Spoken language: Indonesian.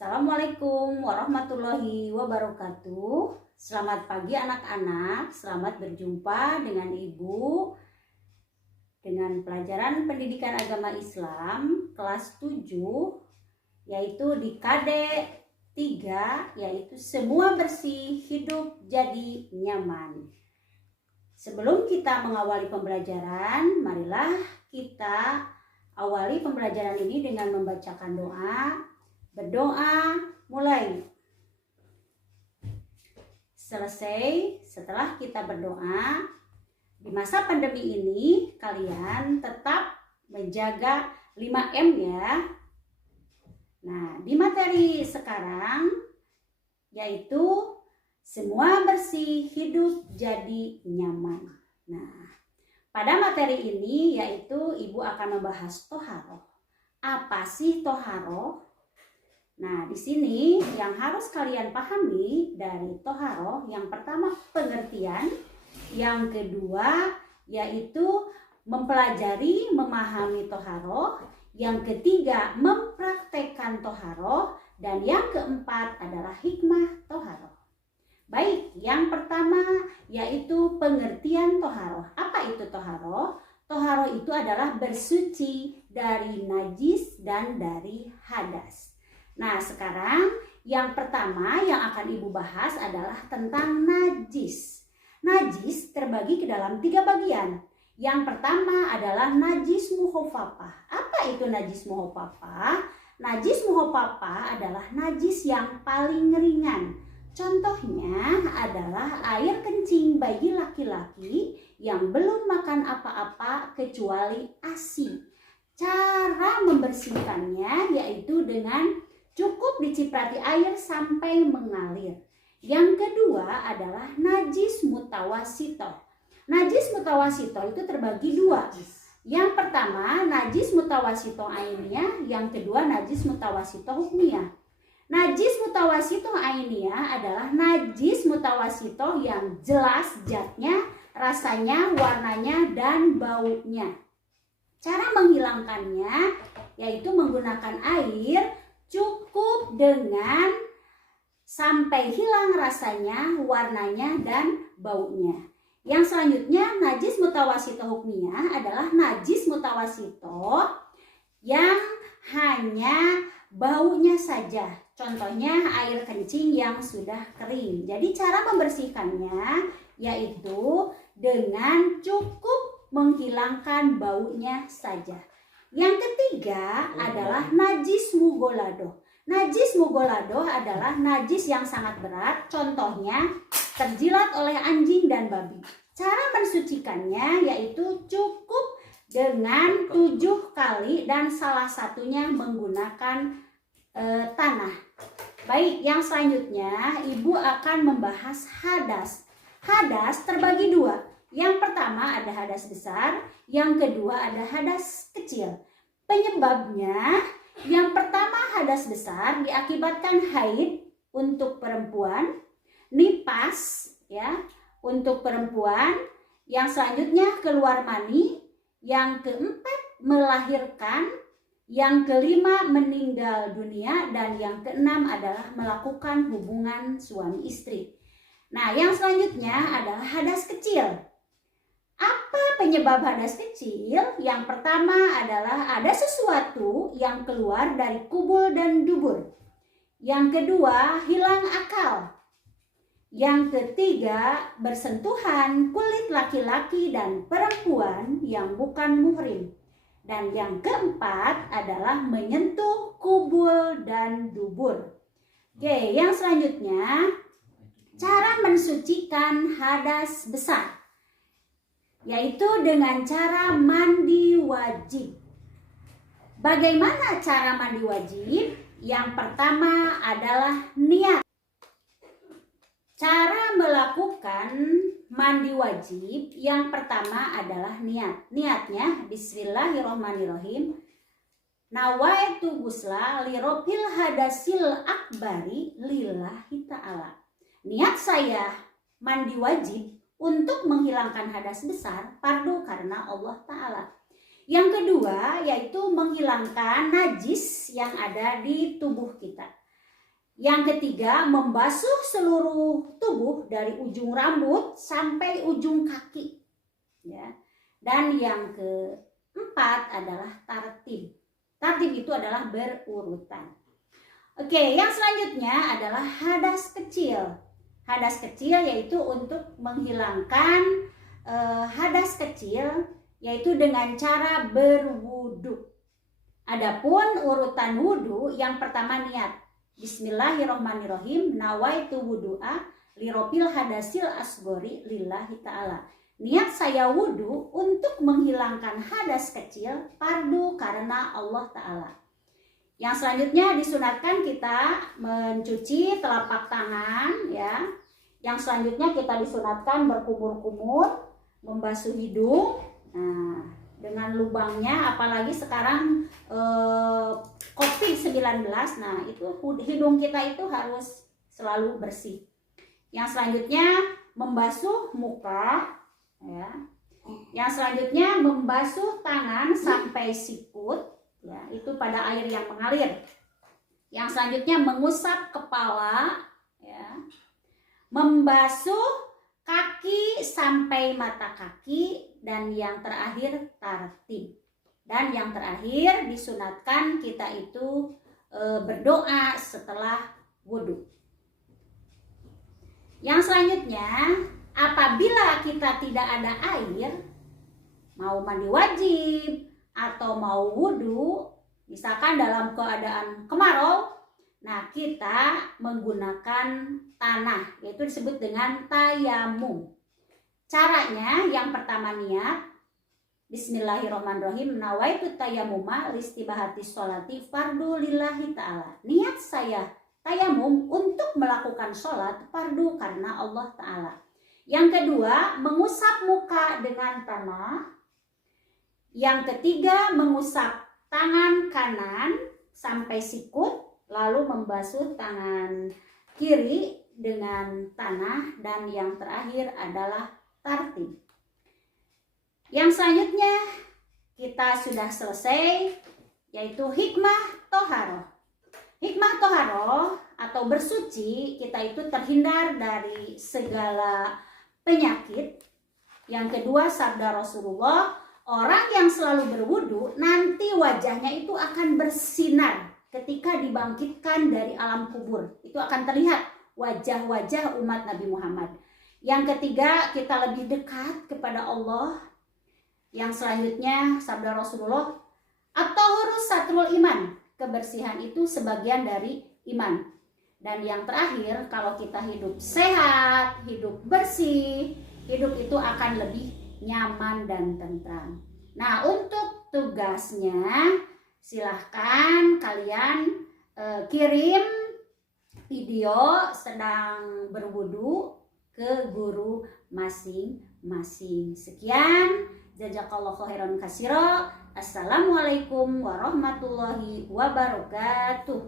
Assalamualaikum warahmatullahi wabarakatuh. Selamat pagi anak-anak, selamat berjumpa dengan Ibu dengan pelajaran pendidikan agama Islam kelas 7, yaitu di KD 3, yaitu semua bersih, hidup jadi nyaman. Sebelum kita mengawali pembelajaran, marilah kita awali pembelajaran ini dengan membacakan doa. Berdoa mulai. Selesai. Setelah kita berdoa, di masa pandemi ini kalian tetap menjaga 5M ya. Nah, di materi sekarang yaitu semua bersih, hidup jadi nyaman. Nah, pada materi ini yaitu Ibu akan membahas toharoh. Apa sih toharoh? Nah, di sini yang harus kalian pahami dari toharoh, yang pertama pengertian, yang kedua yaitu mempelajari, memahami toharoh, yang ketiga mempraktekkan toharoh, dan yang keempat adalah hikmah toharoh. Baik, yang pertama yaitu pengertian toharoh. Apa itu toharoh? Toharoh itu adalah bersuci dari najis dan dari hadas. Nah, sekarang yang pertama yang akan Ibu bahas adalah tentang najis. Najis terbagi ke dalam 3 bagian. Yang pertama adalah najis muhofafah. Apa itu najis muhofafah? Najis muhofafah adalah najis yang paling ringan. Contohnya adalah air kencing bayi laki-laki yang belum makan apa-apa kecuali ASI. Cara membersihkannya yaitu dengan cukup diciprati air sampai mengalir. Yang kedua adalah najis mutawasito. Najis mutawasito itu terbagi 2. Yang pertama najis mutawasito ainiyah, yang kedua najis mutawasito hukmiyah. Najis mutawasito ainiyah adalah najis mutawasito yang jelas zatnya, rasanya, warnanya, dan baunya. Cara menghilangkannya yaitu menggunakan air cukup dengan sampai hilang rasanya, warnanya, dan baunya. Yang selanjutnya najis mutawasito hukmiyah adalah najis mutawasito yang hanya baunya saja. Contohnya air kencing yang sudah kering. Jadi cara membersihkannya yaitu dengan cukup menghilangkan baunya saja. Yang ketiga adalah najis mugolado. Najis mugolado adalah najis yang sangat berat. Contohnya terjilat oleh anjing dan babi. Cara mensucikannya yaitu cukup dengan 7 kali dan salah satunya menggunakan tanah. Baik, yang selanjutnya Ibu akan membahas hadas. Hadas terbagi 2. Yang pertama ada hadas besar, yang kedua ada hadas kecil. Penyebabnya, yang pertama hadas besar diakibatkan haid untuk perempuan, nifas ya untuk perempuan, yang selanjutnya keluar mani, yang keempat melahirkan, yang kelima meninggal dunia, dan yang keenam adalah melakukan hubungan suami istri. Nah, yang selanjutnya adalah hadas kecil. Apa penyebab hadas kecil? Yang pertama adalah ada sesuatu yang keluar dari kubul dan dubur. Yang kedua, hilang akal. Yang ketiga, bersentuhan kulit laki-laki dan perempuan yang bukan muhrim. Dan yang keempat adalah menyentuh kubul dan dubur. Oke, yang selanjutnya, cara mensucikan hadas besar, yaitu dengan cara mandi wajib. Bagaimana cara mandi wajib? Yang pertama adalah niat. Cara melakukan mandi wajib yang pertama adalah niat. Niatnya bismillahirrahmanirrahim. Nawaitu gusla lirobil hadasil akbari lillahi ta'ala. Niat saya mandi wajib untuk menghilangkan hadas besar fardu karena Allah Ta'ala. Yang kedua yaitu menghilangkan najis yang ada di tubuh kita. Yang ketiga, membasuh seluruh tubuh dari ujung rambut sampai ujung kaki. Ya. Dan yang keempat adalah tartib. Tartib itu adalah berurutan. Oke, yang selanjutnya adalah hadas kecil. Hadas kecil yaitu untuk menghilangkan hadas kecil, yaitu dengan cara berwudu. Adapun urutan wudu, yang pertama niat. Bismillahirrohmanirrohim, nawaitu wudu'a liropil hadasil asgori lillahi ta'ala. Niat saya wudu untuk menghilangkan hadas kecil fardu karena Allah Ta'ala. Yang selanjutnya disunatkan kita mencuci telapak tangan, ya. Yang selanjutnya kita disunatkan berkumur-kumur, membasuh hidung. Nah, dengan lubangnya, apalagi sekarang COVID-19, nah itu hidung kita itu harus selalu bersih. Yang selanjutnya membasuh muka, ya. Yang selanjutnya membasuh tangan sampai sikut, ya, itu pada air yang mengalir. Yang selanjutnya mengusap kepala, ya. Membasuh kaki sampai mata kaki, dan yang terakhir tartib. Dan yang terakhir disunatkan kita itu berdoa setelah wudhu. Yang selanjutnya, apabila kita tidak ada air, mau mandi wajib atau mau wudhu, misalkan dalam keadaan kemarau, nah kita menggunakan tanah, yaitu disebut dengan tayamum. Caranya yang pertama niat, Bismillahirrahmanirrahim, nawaitu tayamuma listibahati sholati fardu lillahi ta'ala. Niat saya tayamum untuk melakukan sholat fardu karena Allah Ta'ala. Yang kedua, mengusap muka dengan tanah. Yang ketiga, mengusap tangan kanan sampai sikut, lalu membasuh tangan kiri dengan tanah. Dan yang terakhir adalah tartib. Yang selanjutnya kita sudah selesai, yaitu hikmah toharoh. Hikmah toharoh atau bersuci, kita itu terhindar dari segala penyakit. Yang kedua, sabda Rasulullah, orang yang selalu berwudu nanti wajahnya itu akan bersinar ketika dibangkitkan dari alam kubur. Itu akan terlihat wajah-wajah umat Nabi Muhammad. Yang ketiga, kita lebih dekat kepada Allah. Yang selanjutnya, sabda Rasulullah, at-tahurus satrul iman, kebersihan itu sebagian dari iman. Dan yang terakhir, kalau kita hidup sehat, hidup bersih, hidup itu akan lebih nyaman dan tentram. Nah, untuk tugasnya, silahkan kalian kirim video sedang berwudu ke guru masing-masing. Sekian, jazakallahu khairan katsira. Assalamualaikum warahmatullahi wabarakatuh.